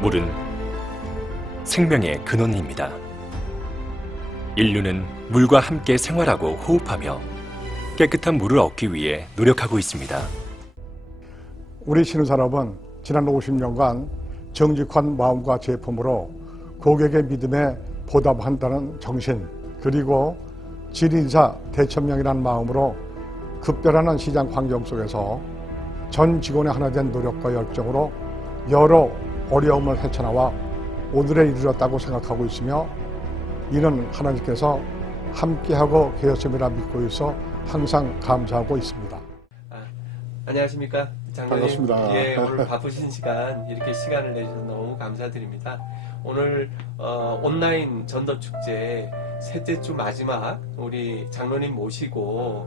물은 생명의 근원입니다. 인류는 물과 함께 생활하고 호흡하며 깨끗한 물을 얻기 위해 노력하고 있습니다. 우리 신우산업은 지난 50년간 정직한 마음과 제품으로 고객의 믿음에 보답한다는 정신, 그리고 질인사 대천명이라는 마음으로 급변하는 시장 환경 속에서 전 직원의 하나 된 노력과 열정으로 여러 어려움을 헤쳐나와 오늘에 이르렀다고 생각하고 있으며, 이는 하나님께서 함께하고 계셨음이라 믿고 있어 항상 감사하고 있습니다. 안녕하십니까, 장로님. 반갑습니다. 예, 오늘 바쁘신 시간 이렇게 시간을 내주셔서 너무 감사드립니다. 오늘 온라인 전도축제 셋째 주 마지막 우리 장로님 모시고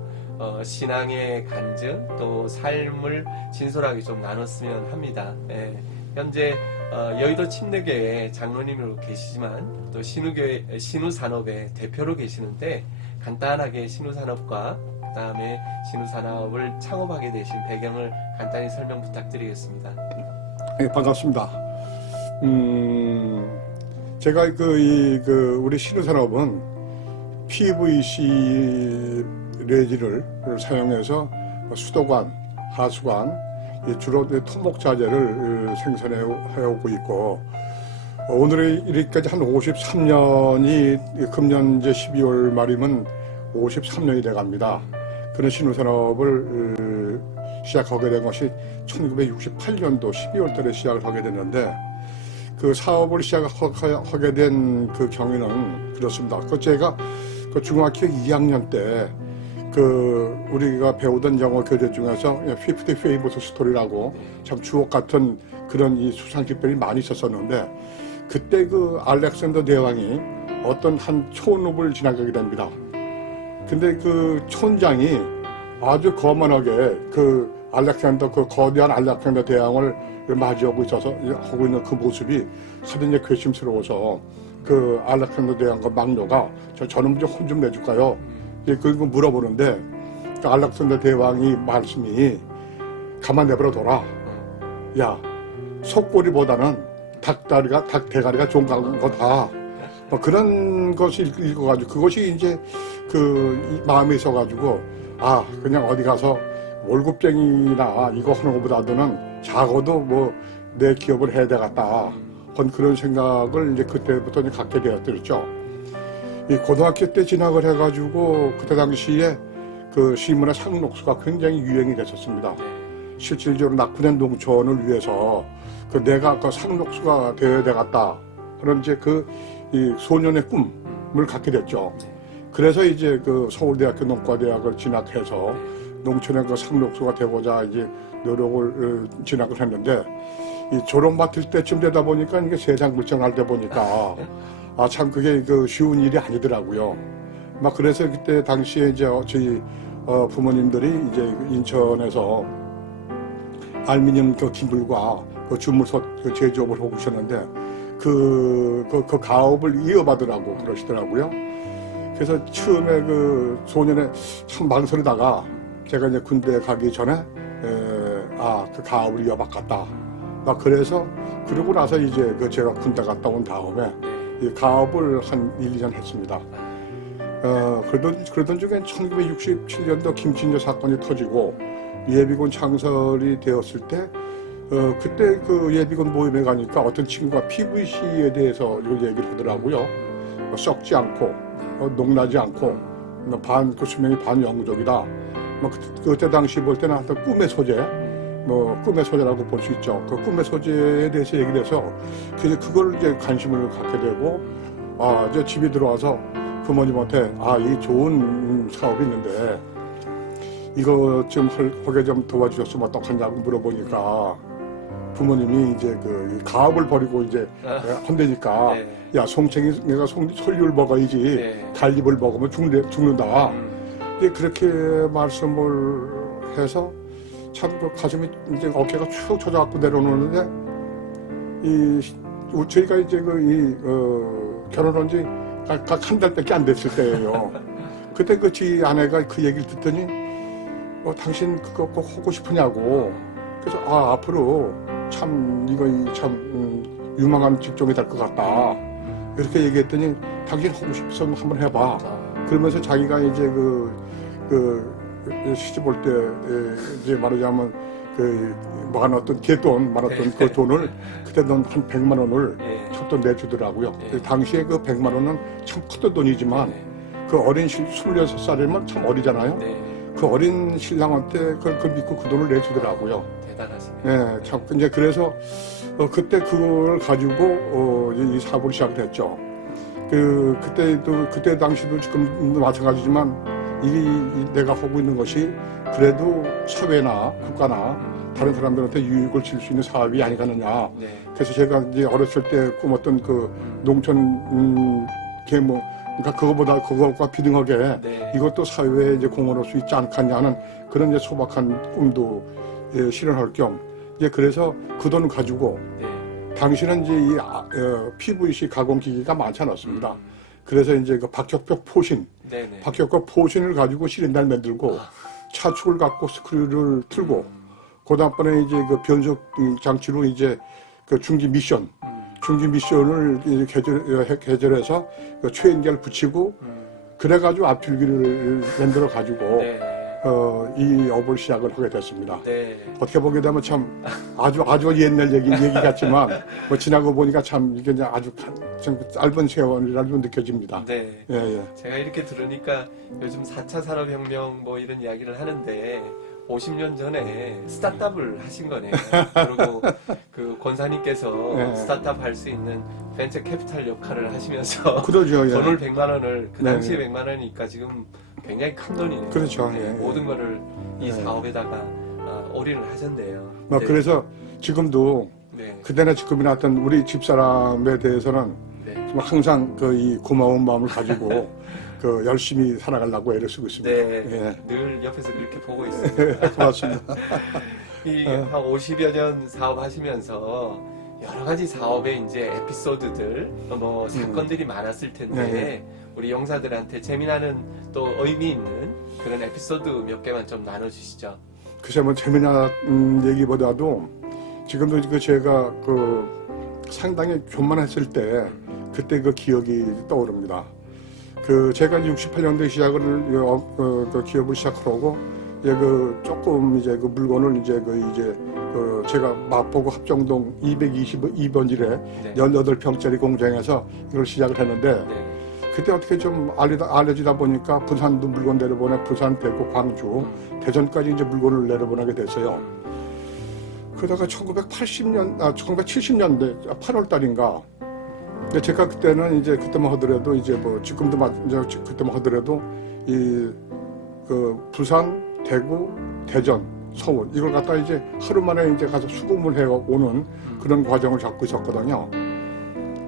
신앙의 간증 또 삶을 진솔하게 좀 나눴으면 합니다. 예, 현재 여의도 침례교회 장로님으로 계시지만 또 신우산업의 대표로 계시는데, 간단하게 신우산업과 그 다음에 신우산업을 창업하게 되신 배경을 간단히 설명 부탁드리겠습니다. 네, 반갑습니다. 제가 우리 신우산업은 PVC 레진을 사용해서 수도관, 하수관, 주로 토목자재를 생산해오고 있고, 오늘에 이르기까지 한 53년이, 금년 이제 12월 말이면 53년이 돼 갑니다. 그런 신우산업을 시작하게 된 것이 1968년도 12월 달에 시작을 하게 됐는데, 그 사업을 시작하게 된 그 경위는 그렇습니다. 제가 중학교 2학년 때 우리가 배우던 영어 교재 중에서 50 Famous Story라고 참 주옥 같은 그런 이 수상집들이 많이 있었었는데, 그때 알렉산더 대왕이 어떤 한 촌읍을 지나가게 됩니다. 근데 그 촌장이 아주 거만하게 거대한 알렉산더 대왕을 맞이하고 하고 있는 그 모습이 하도 괘씸스러워서 그 알렉산더 대왕과 막노가 저는 혼 좀 내줄까요? 그리고 물어보는데, 그 알렉산더 대왕이 말씀이 가만 내버려 둬라. 야, 속꼬리보다는 닭 대가리가 좋은 거다. 그런 것을 읽어가지고, 그것이 이제 마음에 있어가지고, 그냥 어디 가서 월급쟁이나 이거 하는 것보다는 작아도 내 기업을 해야 되겠다. 그런 생각을 이제 그때부터 갖게 되었죠. 이 고등학교 때 진학을 해가지고, 그때 당시에 그 시문화 상록수가 굉장히 유행이 됐었습니다. 실질적으로 낙후된 농촌을 위해서 내가 상록수가 되어야 되겠다 하는 이제 이 소년의 꿈을 갖게 됐죠. 그래서 이제 서울대학교 농과대학을 진학해서 농촌의 상록수가 되고자 이제 노력을 진학을 했는데, 이 졸업 맡을 때쯤 되다 보니까 이게 세상 물정할 때 보니까 참 그게 쉬운 일이 아니더라고요. 그래서 그때 당시에 이제 저희 부모님들이 이제 인천에서 알루미늄 기물과 주물솥 제조업을 하고 계셨는데, 그 가업을 이어받으라고 그러시더라고요. 그래서 처음에 소년에 참 망설이다가 제가 이제 군대 가기 전에 그 가업을 이어받겠다. 그래서 그러고 나서 이제 제가 군대 갔다 온 다음에 이 가업을 한 1, 2년 했습니다. 그러던 중에 1967년도 김진조 사건이 터지고 예비군 창설이 되었을 때, 그때 예비군 모임에 가니까 어떤 친구가 PVC에 대해서 얘기를 하더라고요. 썩지 않고, 녹나지 않고, 수명이 반영구적이다. 그때 당시 볼 때는 하여튼 꿈의 소재, 꿈의 소재라고 볼 수 있죠. 그 꿈의 소재에 대해서 얘기를 해서, 그걸 이제 관심을 갖게 되고, 이제 집에 들어와서 부모님한테, 이 좋은 사업이 있는데, 이거 좀 하게 좀 도와주셨으면 어떡하냐고 물어보니까, 부모님이 이제 가업을 버리고 이제 한다니까, 야, 송챙이 내가 솔잎을 먹어야지, 달잎을 먹으면 죽는다. 그렇게 말씀을 해서 참 가슴이 이제 어깨가 축 처져갖고 내려오는데, 저희가 이제 결혼한 지 딱 한 달밖에 안 됐을 때예요. 그때 지 아내가 그 얘기를 듣더니, 당신 그거 꼭 하고 싶으냐고. 그래서 앞으로 참 이거 참 유망한 직종이 될 것 같다. 이렇게 얘기했더니 당신 하고 싶으면 한번 해봐. 그러면서 자기가 이제 시집 올 때 이제 말하자면 많았던 개돈 많았던 그 돈을 그때 넌 한 100만 원을 첫돈 내주더라고요. 당시에 그 100만 원은 참 컸던 돈이지만 그 어린 26살이면 참 어리잖아요. 그 어린 신랑한테 그걸 믿고 그 돈을 내주더라고요. 대단하시네요. 예, 참 이제 그래서 그때 그걸 가지고 이 사업을 시작을 했죠. 그때 당시도 지금 마찬가지지만 내가 하고 있는 것이 그래도 사회나 국가나 다른 사람들한테 유익을 줄 수 있는 사업이 아니겠느냐. 그래서 제가 이제 어렸을 때 꿈었던 그 농촌 계모, 그러니까 그거과 비등하게 이것도 사회에 이제 공헌할 수 있지 않겠냐는 그런 이제 소박한 꿈도 실현할 겸 그래서 그 돈을 가지고 당시는 이제 이 PVC 가공 기기가 많지 않았습니다. 그래서 이제 그 박격벽 포신, 박격벽 포신을 가지고 시린다를 만들고 차축을 갖고 스크류를 틀고 그다음번에 이제 그 변속 장치로 이제 그 중기 미션을 이제 개절해서 그 최연기를 붙이고 그래가지고 앞줄기를 만들어 가지고 이 업을 시작을 하게 됐습니다. 어떻게 보게 되면 참 아주 옛날 얘기 같지만 뭐 지나고 보니까 참 이게 이제 아주 참 짧은 세월이라고 느껴집니다. 제가 이렇게 들으니까 요즘 4차 산업혁명 뭐 이런 이야기를 하는데 50년 전에 스타트업을 하신 거네요. 그리고 그 권사님께서 스타트업 할 수 있는 벤처 캐피탈 역할을 하시면서 그러죠. 돈을 100만 원을 그 당시에 100만 원이니까 지금 굉장히 큰 돈이네요. 그렇죠. 모든 거를 이 사업에다가 올인을 하셨네요. 그래서 지금도 그때나 지금이나 어떤 우리 집사람에 대해서는 정말 항상 이 고마운 마음을 가지고 열심히 살아가려고 애를 쓰고 있습니다. 늘 옆에서 그렇게 보고 있습니다. 고맙습니다. 한 50여 년 사업하시면서 여러 가지 사업의 이제 에피소드들, 뭐 사건들이 많았을 텐데 우리 용사들한테 재미나는 또 의미 있는 그런 에피소드 몇 개만 좀 나눠주시죠. 글쎄 뭐 재미난 얘기보다도 지금도 제가 상당히 교만했을 때 그때 그 기억이 떠오릅니다. 제가 68년도에 시작을 기업을 시작하고 조금 이제 그 물건을 제가 마포구 합정동 222번지에 18평짜리 공장에서 이걸 시작을 했는데 그때 어떻게 좀 알려지다 보니까 부산도 물건 내려보내 부산, 대구, 광주, 대전까지 이제 물건을 내려보내게 됐어요. 그러다가 1970년대 8월 달인가 근데 제가 그때는 이제 그때만 하더라도 이제 뭐 지금도 그때만 하더라도 부산, 대구, 대전, 서울 이걸 갖다 이제 하루 만에 이제 가서 수금을 해 오는 그런 과정을 잡고 있었거든요.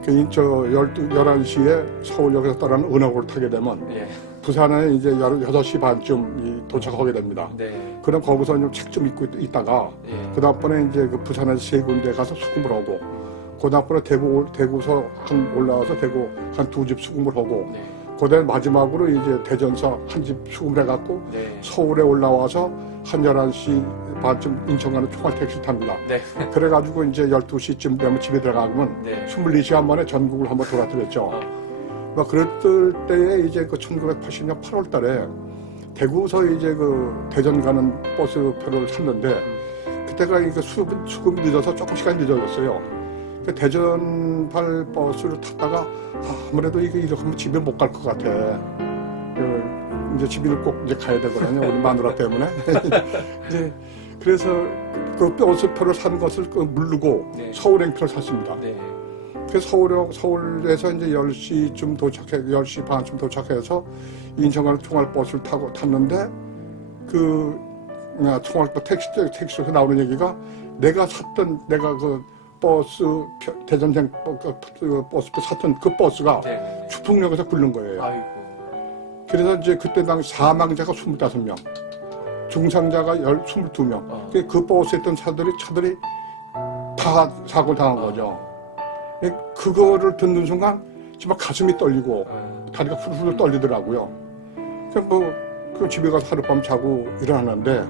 저 11시에 서울역에서 떠나는 은하고를 타게 되면 부산에 이제 6시 반쯤 도착하게 됩니다. 그럼 거기서 책 좀 읽고 있다가 그 다음번에 이제 그 부산에서 3군데 가서 수금을 하고 그 다음번에 대구서 올라와서 대구 한 2집 수금을 하고 그다음에 마지막으로 이제 대전서 한 집 수금을 해갖고 서울에 올라와서 한 11시 반쯤 인천 가는 총알 택시 탑니다. 그래가지고 이제 12시쯤 되면 집에 들어가면 24시간 만에 전국을 한번 돌아다녔죠. 막 그랬을 때에 이제 1980년 8월 달에 대구서 이제 대전 가는 버스표를 샀는데 그때가 수금이 늦어서 조금 시간이 늦어졌어요. 대전발 버스를 탔다가 아무래도 이렇게 하면 집에 못 갈 것 같아. 이제 집을 꼭 이제 가야 되거든요. 우리 마누라 때문에. 이제 그래서 그 버스표를 산 것을 물르고 서울행표를 샀습니다. 그래서 서울에서 이제 10시쯤 10시 반쯤 도착해서 인천 가는 총알버스를 탔는데 총알버스 택시에서 나오는 얘기가 내가 버스 대전생 버스표 샀던 그 버스가 주풍역에서 굴른 거예요. 그래서 이제 그때 당시 사망자가 25명, 중상자가 22명. 그 버스에 있던 차들이 다 사고를 당한 거죠. 그거를 듣는 순간 정말 가슴이 떨리고 다리가 훌훌 떨리더라고요. 그 집에 가서 하룻밤 자고 일어났는데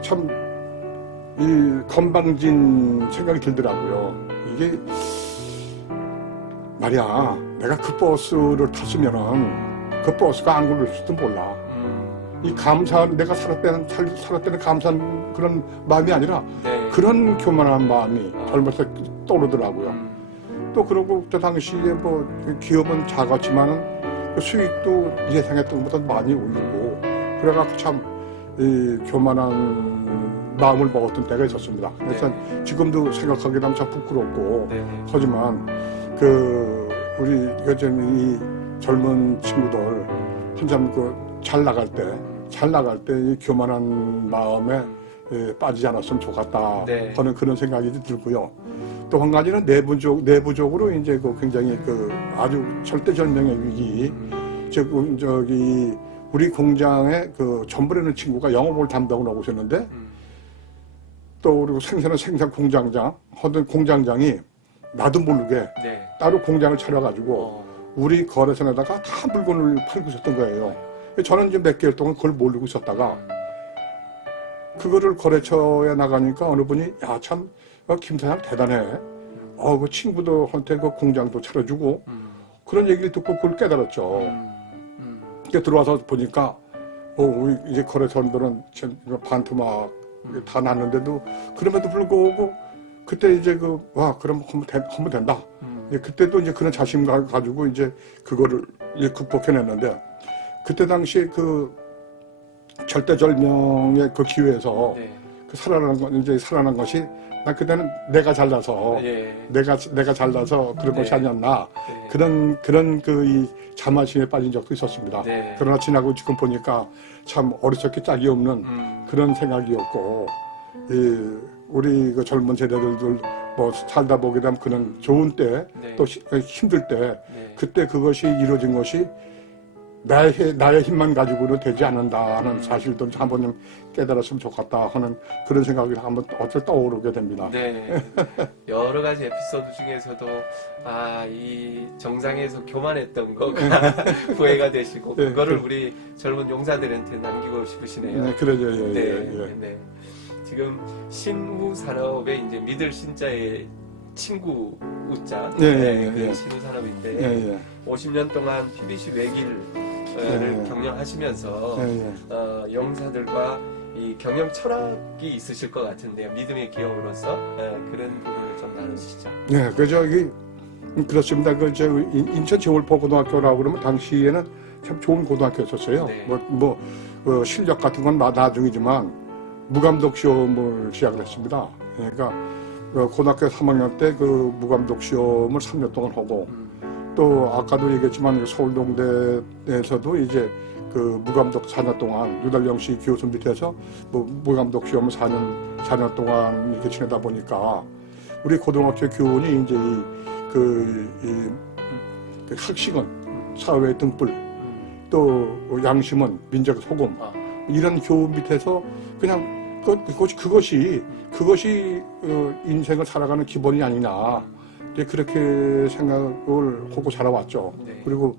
참 이 건방진 생각이 들더라고요. 이게 말이야, 내가 그 버스를 탔으면은 그 버스가 안 굴렀을지도 몰라. 이 감사한, 내가 살았다는 감사한 그런 마음이 아니라 네. 그런 교만한 마음이 젊었을 때 떠오르더라고요. 또 그러고 그 당시에 뭐 기업은 작았지만은 그 수익도 예상했던 것보다 많이 올리고 그래갖고 참 이 교만한 마음을 먹었던 때가 있었습니다. 그래서 지금도 생각하게 되면 참 부끄럽고 네. 하지만 그 우리 요즘 이 젊은 친구들 한참 그 잘 나갈 때 이 교만한 마음에 빠지지 않았으면 좋겠다 네. 하는 그런 생각이 들고요. 또 한 가지는 내부적으로 이제 그 굉장히 그 아주 절대절명의 위기, 즉 저기 우리 공장에 그 전부라는 친구가 영업을 담당을 하고 있었는데 또 그리고 생산 공장장 하던 공장장이 나도 모르게 네. 따로 공장을 차려가지고 우리 거래선에다가 다 물건을 팔고 있었던 거예요. 저는 이제 몇 개월 동안 그걸 모르고 있었다가 그거를 거래처에 나가니까 어느 분이 야, 참 김 사장 대단해. 그 친구들한테 그 공장도 차려주고 그런 얘기를 듣고 그걸 깨달았죠. 들어와서 보니까 우리 이제 거래선들은 반토막 다 났는데도 그럼에도 불구하고 그때 이제 그럼 하면 된다. 그때도 이제 그런 자신감 가지고 이제 그거를 이제 극복해냈는데 그때 당시에 그 절대절명의 그 기회에서 네. 그 살아난 것이 난 그때는 내가 잘나서 내가 잘나서 그런 것이 아니었나 그런 그 이 자만심에 빠진 적도 있었습니다. 네. 그러나 지나고 지금 보니까 참 어리석기 짝이 없는 그런 생각이었고 우리 그 젊은 세대들도 뭐 살다 보게 되면 그런 좋은 때 또 힘들 때 그때 그것이 이루어진 것이 나의 힘만 가지고는 되지 않는다 하는 사실도 한번 좀 깨달았으면 좋겠다 하는 그런 생각이 한번 어쩔 떠오르게 됩니다. 네. 여러 가지 에피소드 중에서도 이 정상에서 교만했던 거가 후회가 되시고 그거를 우리 젊은 용사들한테 남기고 싶으시네요. 네, 그러죠. 네. 지금 신우 산업의 이제 믿을 신자의 친구 우자 신우 산업인데 50년 동안 PBC 외길을 경영하시면서 용사들과 이 경영 철학이 있으실 것 같은데요. 믿음의 기업으로서 그런 부분을 좀 나누시죠. 네, 그렇습니다. 인천 제월포고등학교라고 그러면 당시에는 참 좋은 고등학교였었어요. 네. 실력 같은 건 나중이지만 무감독 시험을 시작을 했습니다. 그러니까 고등학교 3학년 때 그 무감독 시험을 3년 동안 하고 또 아까도 얘기했지만 서울동대에서도 이제 그 무감독 4년 동안 유달령 씨 교수 밑에서 무감독 시험을 4년 동안 이렇게 지내다 보니까 우리 고등학교 교훈이 이제 그 학식은 사회의 등불, 또 양심은 민족의 소금 이런 교훈 밑에서 그냥 그것이 인생을 살아가는 기본이 아니냐. 그렇게 생각을 하고 자라왔죠. 네. 그리고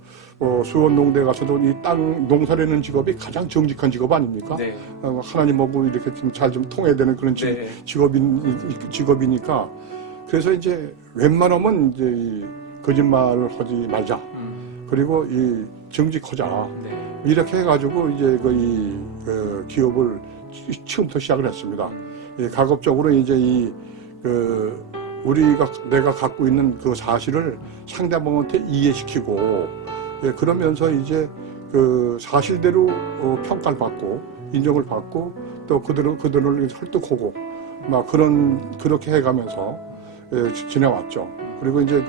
수원농대 가서도 이 땅 농사라는 직업이 가장 정직한 직업 아닙니까? 네. 하나님하고 이렇게 잘 좀 통해야 되는 그런 직업이니까 그래서 이제 웬만하면 이제 이 거짓말을 하지 말자. 그리고 이 정직하자. 이렇게 해가지고 이제 그 기업을 처음부터 시작을 했습니다. 가급적으로 이제 내가 갖고 있는 그 사실을 상대방한테 이해시키고, 그러면서 이제 그 사실대로 평가를 받고, 인정을 받고, 또 그들을 설득하고, 막 그렇게 해가면서 지내왔죠. 그리고 이제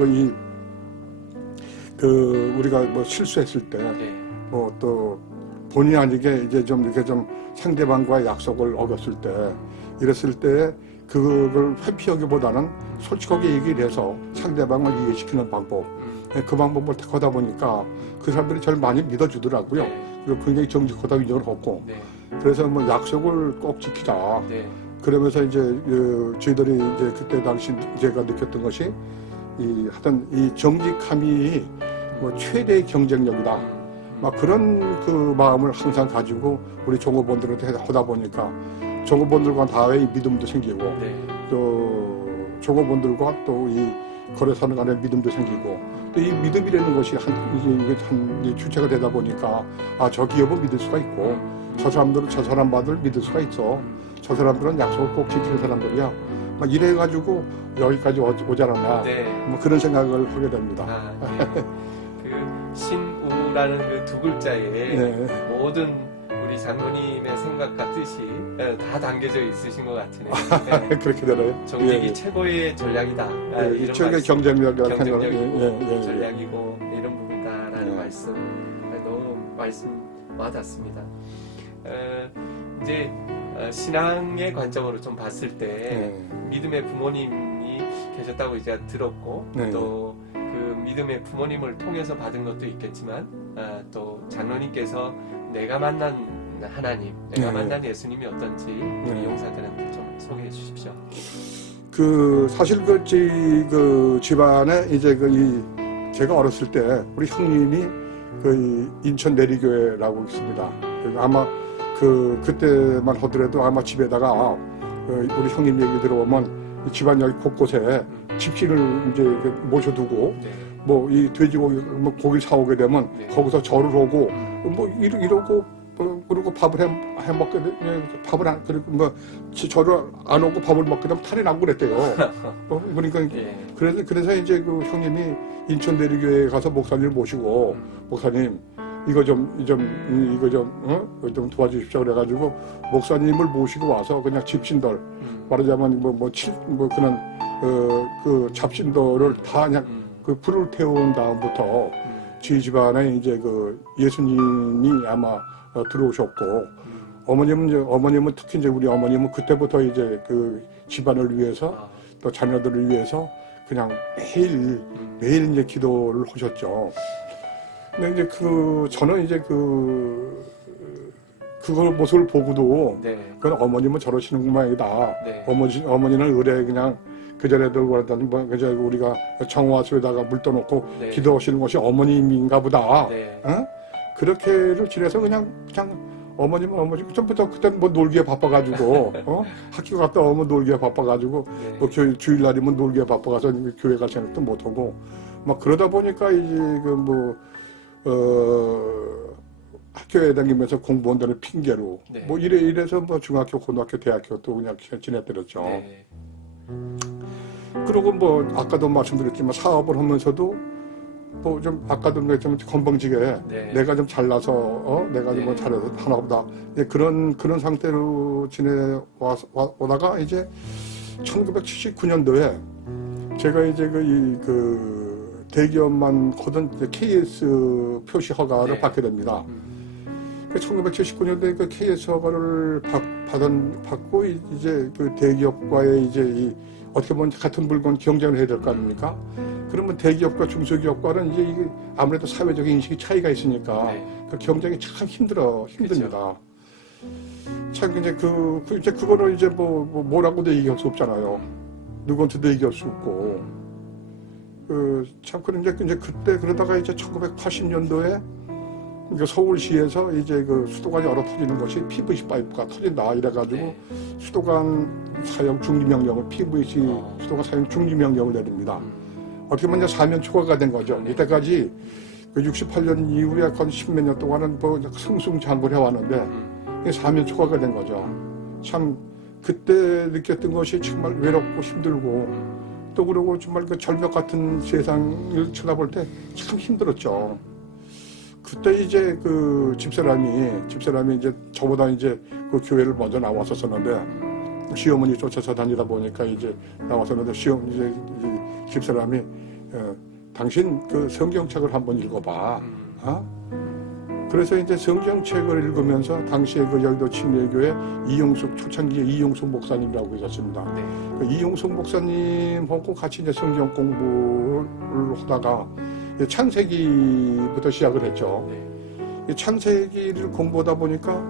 우리가 실수했을 때, 또 본의 아니게 이제 이렇게 좀 상대방과의 약속을 어겼을 때, 이랬을 때 그걸 회피하기보다는 솔직하게 얘기를 해서 상대방을 이해시키는 방법, 그 방법을 택하다 보니까 그 사람들이 저를 많이 믿어주더라고요. 그리고 굉장히 정직하다고 인정을 했고, 그래서 약속을 꼭 지키자. 그러면서 이제 저희들이 이제 그때 당시 제가 느꼈던 것이 이 정직함이 최대의 경쟁력이다. 막 그런 그 마음을 항상 가지고 우리 종업원들한테 하다 보니까 종업원들과 다의 믿음도 생기고 또 종업원들과 또 이 거래사는 간에 믿음도 생기고 또 이 믿음이라는 것이 한 주체가 되다 보니까 아, 저 기업은 믿을 수가 있고 저 사람들은 저 사람들을 믿을 수가 있어. 저 사람들은 약속을 꼭 지키는 사람들이야. 막 이래가지고 여기까지 오지 않았나. 네. 뭐 그런 생각을 하게 됩니다. 아, 네. 그 신우라는 그 두 글자에 네. 모든 우리 장로님의 생각과 뜻이 다 담겨져 있으신 것 같으네요. 네. 그렇게 되나요? 정직이 예. 최고의 전략이다. 이 최고의 경쟁력이라는 생각을 경쟁력이고 전략이고 이런 부분이다라는 예. 말씀 너무 말씀 와닿습니다. 이제 신앙의 관점으로 좀 봤을 때 믿음의 부모님이 계셨다고 이제 들었고 네. 또 그 믿음의 부모님을 통해서 받은 것도 있겠지만 또 장로님께서 내가 만난 하나님, 내가 네. 만난 예수님이 어떤지 우리 네. 용사들한테 좀 소개해 주십시오. 그 사실 그 집안에 이제 제가 어렸을 때 우리 형님이 그 인천 내리교회라고 있습니다. 아마 그때만 하더라도 아마 집에다가 우리 형님 얘기 들어보면 집안 여기 곳곳에 집신을 이제 모셔두고 네. 뭐 이 돼지고기 뭐 고기 사오게 되면 네. 거기서 절을 하고 뭐 이러고 그리고 밥을 해 먹게 되면 밥을 안 그리고 뭐 절을 안 오고 밥을 먹게 되면 탈이 나고 그랬대요. 그러니까 예. 그래서 이제 그 형님이 인천 내리교회에 가서 목사님을 모시고 목사님 이거 좀 도와주십시오 그래가지고 목사님을 모시고 와서 그냥 집신들 말하자면 뭐 그런 그 잡신들을 다 그냥 그 불을 태운 다음부터 저희 집안에 이제 그 예수님이 아마 들어오셨고 어머님은 특히 이제 우리 어머님은 그때부터 이제 그 집안을 위해서 또 자녀들을 위해서 그냥 매일 이제 기도를 하셨죠. 근데 이제 저는 이제 그걸 모습을 보고도 네. 그건 어머님은 저러시는 모양이다. 네. 어머니는 의뢰 그냥 그전에도 그러더니 뭐 그저 우리가 정화수에다가 물 떠놓고 네. 기도하시는 것이 어머님인가 보다. 네. 어? 그렇게를 지내서 그냥 어머님은 어머님 전부터 그때는 뭐 놀기에 바빠가지고 학교 갔다 오면 놀기에 바빠가지고 네. 뭐 주일날이면 놀기에 바빠가서 교회 갈 생각도 못하고 막 그러다 보니까 이제 학교에 다니면서 공부한다는 핑계로 네. 뭐 이래서 뭐 중학교, 고등학교, 대학교 또 그냥 지냈더랬죠. 네. 그리고 뭐 아까도 말씀드렸지만 사업을 하면서도 뭐 좀 아까도 좀 건방지게 네. 내가 좀 잘나서 내가 좀 네. 잘해서 하나보다 그런 상태로 오다가 이제 1979년도에 제가 이제 그 대기업만 거둔 KS 표시 허가를 네. 받게 됩니다. 1979년도에 그 KS 허가를 받고 이제 그 대기업과의 이제 어떻게 보면 같은 물건 경쟁을 해야 될 거 아닙니까? 그러면 대기업과 중소기업과는 이제 이게 아무래도 사회적인 인식이 차이가 있으니까 네. 그 경쟁이 참 힘듭니다. 참 이제 이제 그거는 이제 뭐라고도 얘기할 수 없잖아요. 누구한테도 얘기할 수 없고 참 그런데 이제 그때 그러다가 이제 1980년도에 서울시에서 이제 그 수도관이 얼어 터지는 것이 PVC 파이프가 터진다 이래가지고 네. 수도관 사용 중지명령을 PVC 수도관 사용 중지명령을 내립니다. 어떻게 보면 사면 초과가 된 거죠. 네. 이때까지 그 68년 이후에 한 10몇 년 동안은 뭐 승승장구를 해왔는데 사면 초과가 된 거죠. 참 그때 느꼈던 것이 정말 외롭고 힘들고 또 그러고 정말 그 절벽 같은 세상을 쳐다볼 때 참 힘들었죠. 그때 이제 그 집사람이 이제 저보다 이제 그 교회를 먼저 나왔었었는데 시어머니 쫓아서 다니다 보니까 이제 나왔었는데 이제 집사람이 당신 그 성경책을 한번 읽어봐. 그래서 이제 성경책을 읽으면서 당시에 그 여의도 침례교회 초창기 이용숙 목사님이라고 계셨습니다. 네. 그 이용숙 목사님하고 같이 이제 성경 공부를 하다가 창세기부터 시작을 했죠. 네. 이 창세기를 공부하다 보니까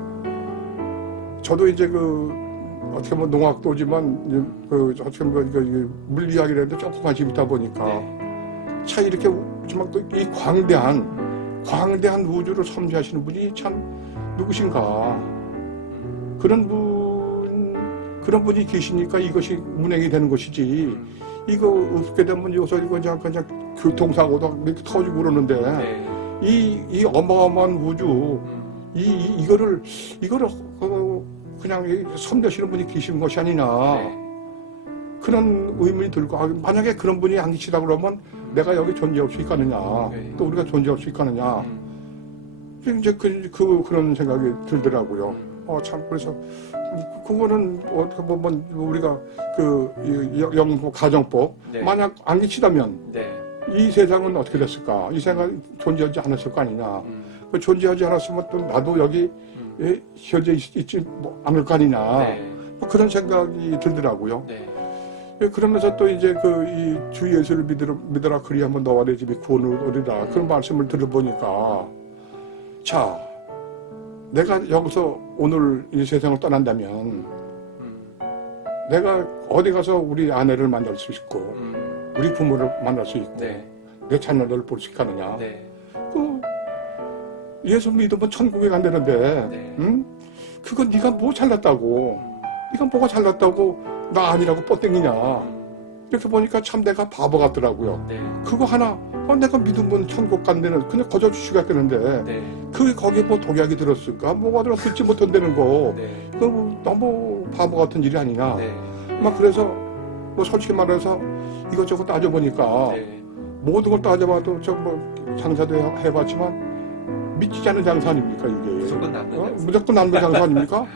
저도 이제 어떻게 보면 농학도지만 어떻게 보면 물리학이라도 조금 관심이 있다 보니까 네. 참 이렇게 정말 이 광대한 우주를 섭리하시는 분이 참 누구신가 그런 분 그런 분이 계시니까 이것이 운행이 되는 것이지. 이거 없게 되면 요새 이거 그냥 교통사고도 이렇게 터지고 그러는데 네. 이 어마어마한 우주 이거를 그냥 섬기시는 분이 계시는 것이 아니냐. 네. 그런 그런 의문이 들고 만약에 그런 분이 안 계시다 그러면 내가 여기 존재할 수 있겠느냐. 네. 또 우리가 존재할 수 있겠느냐. 이제 그런 생각이 들더라고요. 참 그래서 그거는 어떻게 보면 우리가 영국 가정법 네. 만약 안 계시다면 네. 이 세상은 어떻게 됐을까? 이 세상은 존재하지 않았을 거 아니냐. 그 존재하지 않았으면 또 나도 여기 현재 있지 않을 거 아니냐. 네. 뭐 그런 생각이 들더라고요. 네. 그러면서 또 이제 이 주 예수를 믿어라 그리하면 너와 내 집이 구원을 얻으리라 그런 말씀을 들어보니까 자 내가 여기서 오늘 이 세상을 떠난다면 내가 어디 가서 우리 아내를 만날 수 있고 우리 부모를 만날 수 있고 네. 내 자녀를 볼 수 있겠느냐. 네. 그 예수 믿으면 천국에 간다는데 네. 응? 그건 네가 뭐 잘났다고 네가 뭐가 잘났다고 나 아니라고 뻗댕기냐. 이렇게 보니까 참 내가 바보 같더라고요. 네. 그거 하나 내가 믿으면 천국 간다는 그냥 거저 주시가 되는데 네. 거기에 뭐 독약이 들었을까 뭐가 들어 듣지 못한다는 거 네. 그거 너무 바보 같은 일이 아니냐. 네. 막 그래서 뭐 솔직히 말해서 이것저것 따져보니까 네. 모든 걸 따져봐도 저 뭐 장사도 해봤지만 믿지 않는 장사 아닙니까 이게. 무조건 남는 장사. 무조건 남는 장사 아닙니까?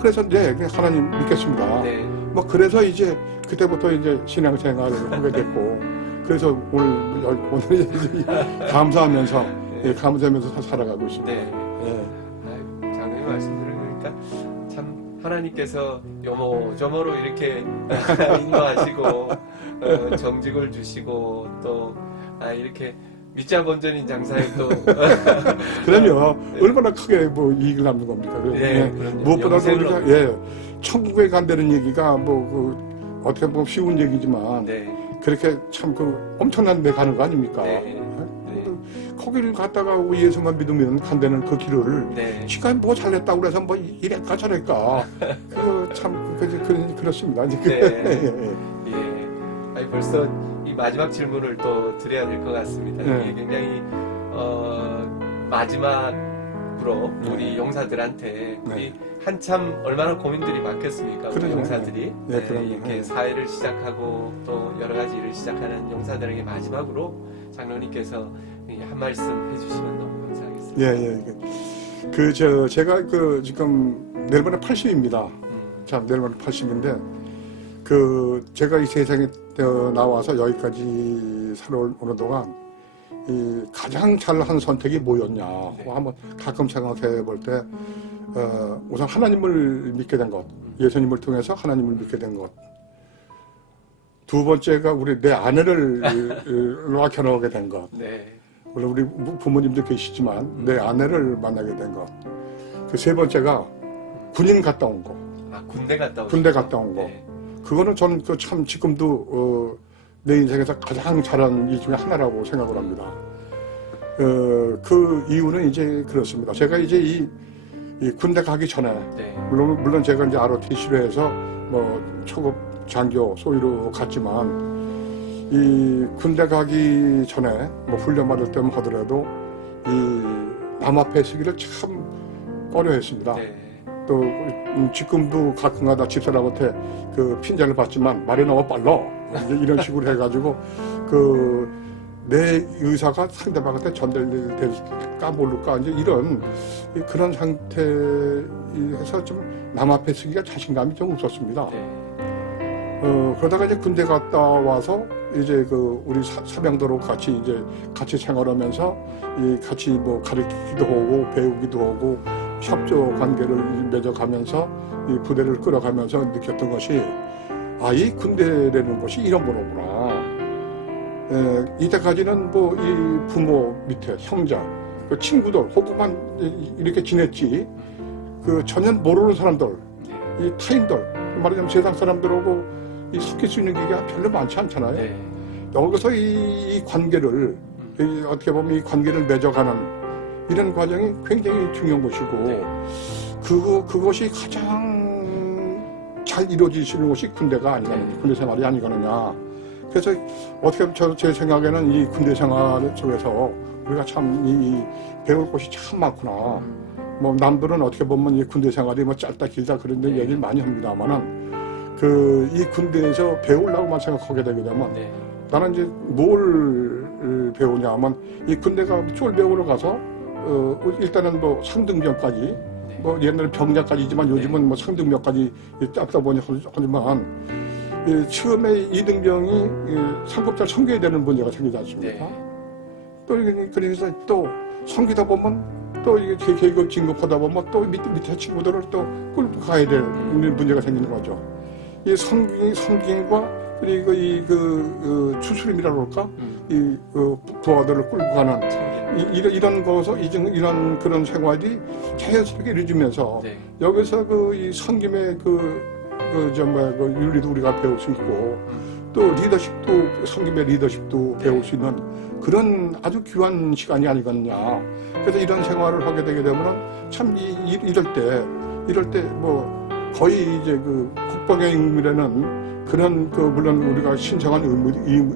그래서 네 그냥 하나님 믿겠습니다. 네. 뭐 그래서 이제 그때부터 이제 신앙생활을 하게 됐고 그래서 오늘 감사하면서 네. 감사하면서 살아가고 있습니다. 네. 예. 아유, 장로님 말씀 들으니까 참 하나님께서 요모조모로 이렇게 인도하시고 정직을 주시고 또 이렇게 믿자 본전인 장사에 또 그럼요. 네. 얼마나 크게 뭐 이익을 남는 겁니까? 네, 그럼요. 무엇보다도 영생을 우리가 천국에 간다는 얘기가 어떻게 보면 쉬운 얘기지만 네. 그렇게 참 엄청난 데 가는 거 아닙니까? 네. 거기를 갔다가 예수만 믿으면 간다는 그 길을 네. 지가 뭐 잘했다고 그래서 뭐 이랬까 저랬까 참 그렇습니다. 네. 예. 벌써 이 마지막 질문을 또 드려야 될 것 같습니다. 네. 이게 굉장히 마지막으로 우리 용사들한테 우리 한참 얼마나 고민들이 많겠습니까? 우리 그러네. 용사들이 네, 그럼요. 이렇게 사회를 시작하고 또 여러 가지 일을 시작하는 용사들에게 마지막으로 장로님께서 한 말씀 해주시면 너무 감사하겠습니다. 제가 지금 내일모레 80입니다. 참 내일모레 80인데 제가 이 세상에 나와서 여기까지 살아오는 동안 이 가장 잘한 선택이 뭐였냐 한번 가끔 생각해 볼 때 우선 하나님을 믿게 된 것, 예수님을 통해서 하나님을 믿게 된 것. 두 번째가 내 아내를 결혼하게 된 것. 네. 물론 우리 부모님도 계시지만 내 아내를 만나게 된 것. 그 세 번째가 군인 갔다 온 거. 군대 갔다 온 거. 네. 그거는 저는 참 지금도 내 인생에서 가장 잘한 일 중에 하나라고 생각을 합니다. 그 이유는 이제 그렇습니다. 제가 이제 이 군대 가기 전에 네. 물론 제가 이제 ROTC로 해서 뭐 초급 장교 소위로 갔지만 이 군대 가기 전에 뭐 훈련 받을 때만 하더라도 이 남 앞에 서기를 참 꺼려했습니다. 네. 또 지금도 가끔가다 집사람한테 핀잔을 받지만 말이 너무 빨라 이제 이런 식으로 해가지고 내 의사가 상대방한테 전달될까 모를까 이제 이런 그런 상태에서 좀 남 앞에 서기가 자신감이 좀 없었습니다. 네. 그러다가 이제 군대 갔다 와서 이제 우리 사병들하고 같이 생활하면서 같이 뭐 가르치기도 하고 배우기도 하고 협조 관계를 맺어가면서 이 부대를 끌어가면서 느꼈던 것이 이 군대라는 것이 이런 거로구나. 이때까지는 뭐 이 부모 밑에 형제, 친구들 혹은 이렇게 지냈지. 전혀 모르는 사람들, 이 타인들, 말하자면 세상 사람들하고 섞일 수 있는 기회가 별로 많지 않잖아요. 네. 여기서 이 관계를 어떻게 보면 이 관계를 맺어가는 이런 과정이 굉장히 중요한 것이고 네. 그것이 가장 잘 이루어지시는 것이 군대가 아니거든요. 군대 생활이 아니거든요. 그래서 어떻게 보면 제 생각에는 이 군대 생활 속에서 우리가 참 배울 것이 참 많구나. 뭐 남들은 어떻게 보면 이 군대 생활이 뭐 짧다 길다 그런 데 얘기를 많이 합니다만은 이 군대에서 배우려고만 생각하게 되게 되면 나는 이제 뭘 배우냐면 이 군대가 쫄배우러 가서 일단은 뭐 상등병까지 뭐 옛날에 병장까지지만 요즘은 뭐 상등병까지 짰다 보니 하지만 처음에 이등병이 상급자를 섬겨야 되는 문제가 생기지 않습니까? 또 그래서 또 섬기다 보면 또 이게 계급 진급하다 보면 또 밑에 친구들을 또 끌고 가야 되는 문제가 생기는 거죠. 이 섬김과 그리고 추수림이라고 할까? 부하들을 끌고 가는 이런 거서 이런 그런 생활이 자연스럽게 이루어지면서 여기서 이 섬김의 윤리도 우리가 배울 수 있고 또 리더십도 섬김의 리더십도 배울 수 있는 그런 아주 귀한 시간이 아니겠느냐. 그래서 이런 생활을 하게 되게 되면 참 이럴 때 뭐 거의 이제 국방의 의무라는 그런 물론 우리가 신성한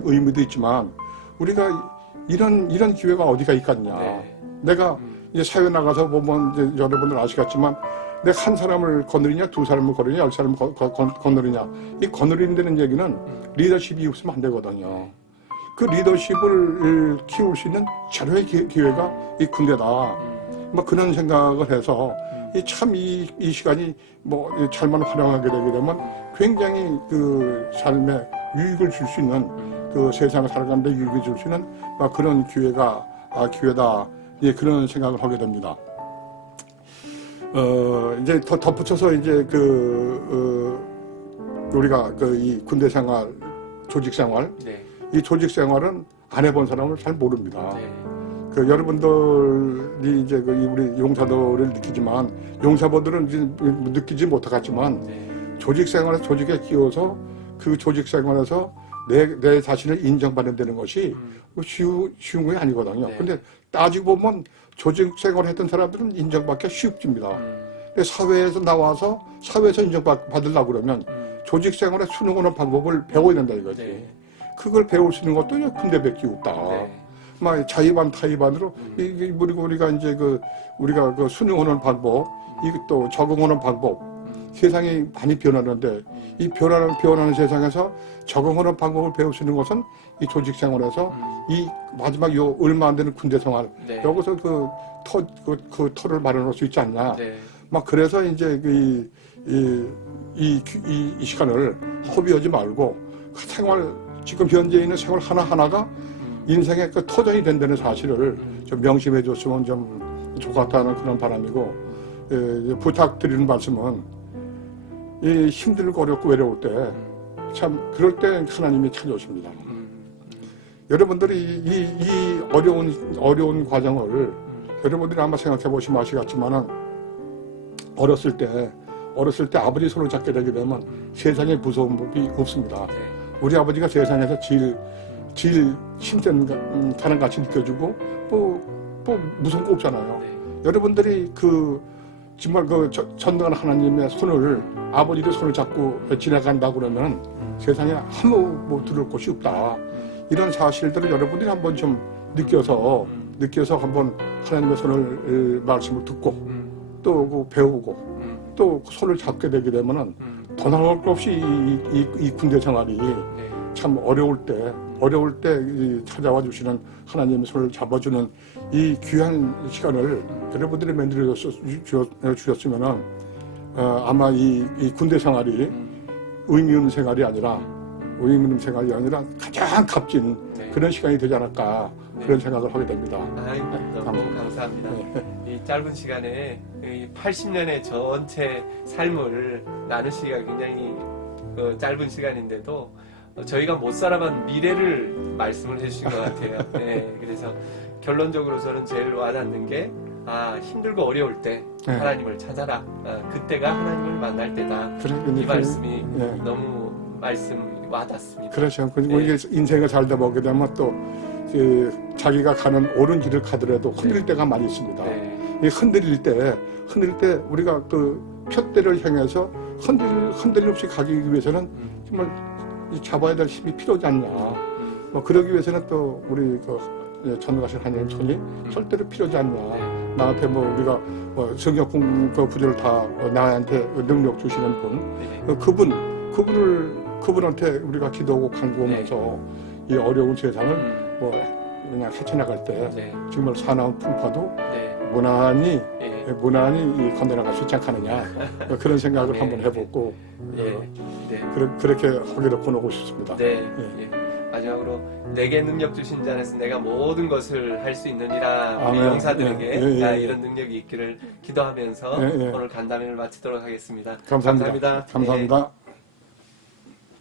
의무도 있지만 우리가 이런 기회가 어디가 있겠냐. 내가 이제 사회 나가서 보면 이제 여러분들 아시겠지만 내가 한 사람을 거느리냐, 두 사람을 거느리냐, 10사람을 거느리냐. 이 거느린다는 얘기는 리더십이 없으면 안 되거든요. 그 리더십을 키울 수 있는 자료의 기회가 이 군대다. 뭐 그런 생각을 해서 이 시간이 뭐 잘만 활용하게 되게 되면 굉장히 삶에 유익을 줄 수 있는 세상을 살아가는데 유익을 줄 수 있는 그런 기회다. 예, 그런 생각을 하게 됩니다. 이제 더 덧붙여서 이제 우리가 이 군대 생활, 조직 생활, 이 조직 생활은 안 해본 사람은 잘 모릅니다. 여러분들이 이제 우리 용사들을 느끼지만 용사분들은 이제 느끼지 못하겠지만 조직 생활에서 조직에 끼워서 그 조직 생활에서 내 자신을 인정받는다는 것이 쉬운 게 아니거든요. 근데 따지고 보면 조직 생활을 했던 사람들은 인정받기가 쉽습니다. 근데 사회에서 나와서 사회에서 인정받으려고 그러면 조직 생활에 순응하는 방법을 배워야 된다 이거지. 그걸 배울 수 있는 것도 군대밖에 없다. 막 자의반 타의반으로 우리가 이제 우리가 순응하는 방법, 이것도 적응하는 방법, 세상이 많이 변하는데 이 변하는 세상에서 적응하는 방법을 배울 수 있는 것은 이 조직 생활에서 이 마지막 얼마 안 되는 군대 생활 여기서 그 터를 마련할 수 있지 않냐. 막 그래서 이제 이 시간을 허비하지 말고 생활 지금 현재 있는 생활 하나하나가 인생의 터전이 된다는 사실을 좀 명심해 줬으면 좀 좋겠다는 그런 바람이고, 부탁드리는 말씀은 힘들고 어렵고 외로울 때 참 그럴 때 하나님이 찾아오십니다. 여러분들이 이 어려운 과정을 여러분들이 아마 생각해 보시면 아시겠지만은 어렸을 때 아버지 손을 잡게 되게 되면 세상에 무서운 법이 없습니다. 우리 아버지가 세상에서 제일 힘든 가는 같이 느껴지고 뭐 무서운 거 없잖아요. 여러분들이 정말 전능한 하나님의 손을 아버지의 손을 잡고 지나간다 그러면 세상에 아무 뭐 들을 곳이 없다. 이런 사실들을 여러분들이 한번 좀 느껴서 한번 하나님의 손을 말씀을 듣고 또 배우고 또 손을 잡게 되게 되면은 더 나올 것 없이 이 군대 생활이 참 어려울 때 찾아와 주시는 하나님의 손을 잡아주는 이 귀한 시간을 여러분들이 만들어 주셨으면은 아마 이 군대 생활이 의미 있는 생활이 아니라 가장 값진 그런 시간이 되지 않을까 그런 생각을 하게 됩니다. 너무 감사합니다. 이 짧은 시간에 이 80년의 전체 삶을 나누시기가 굉장히 짧은 시간인데도 저희가 못 살아본 미래를 말씀을 해주신 것 같아요. 그래서 결론적으로 저는 제일 와닿는 게 힘들고 어려울 때 하나님을 찾아라. 그때가 하나님을 만날 때다. 이 말씀이 너무 와닿습니다. 그렇죠. 그리고 이게 인생을 살다 보게 되면 또 자기가 가는 옳은 길을 가더라도 흔들릴 때가 많이 있습니다. 이 흔들릴 때 우리가 그 푯대를 향해서 흔들림 없이 가기 위해서는 정말 이 잡아야 될 힘이 필요하지 않냐. 그러기 위해서는 또 우리 전가신 하나님 손이 절대로 필요하지 않냐. 나한테 우리가 성경 공부 부조를 다 나한테 능력 주시는 분, 그분한테 우리가 기도하고 간구하면서 이 어려운 세상을 그냥 헤쳐나갈 때 정말 사나운 풍파도 무난히 이 건너나갈 수 있지 않겠느냐. 그런 생각을 한번 해보고 그렇게 하기로 권하고 싶습니다. 마지막으로 내게 능력 주신 자 안에서 내가 모든 것을 할 수 있느니라. 우리 아멘. 용사들에게 다 이런 능력이 있기를 기도하면서 오늘 간담회를 마치도록 하겠습니다. 감사합니다. 감사합니다.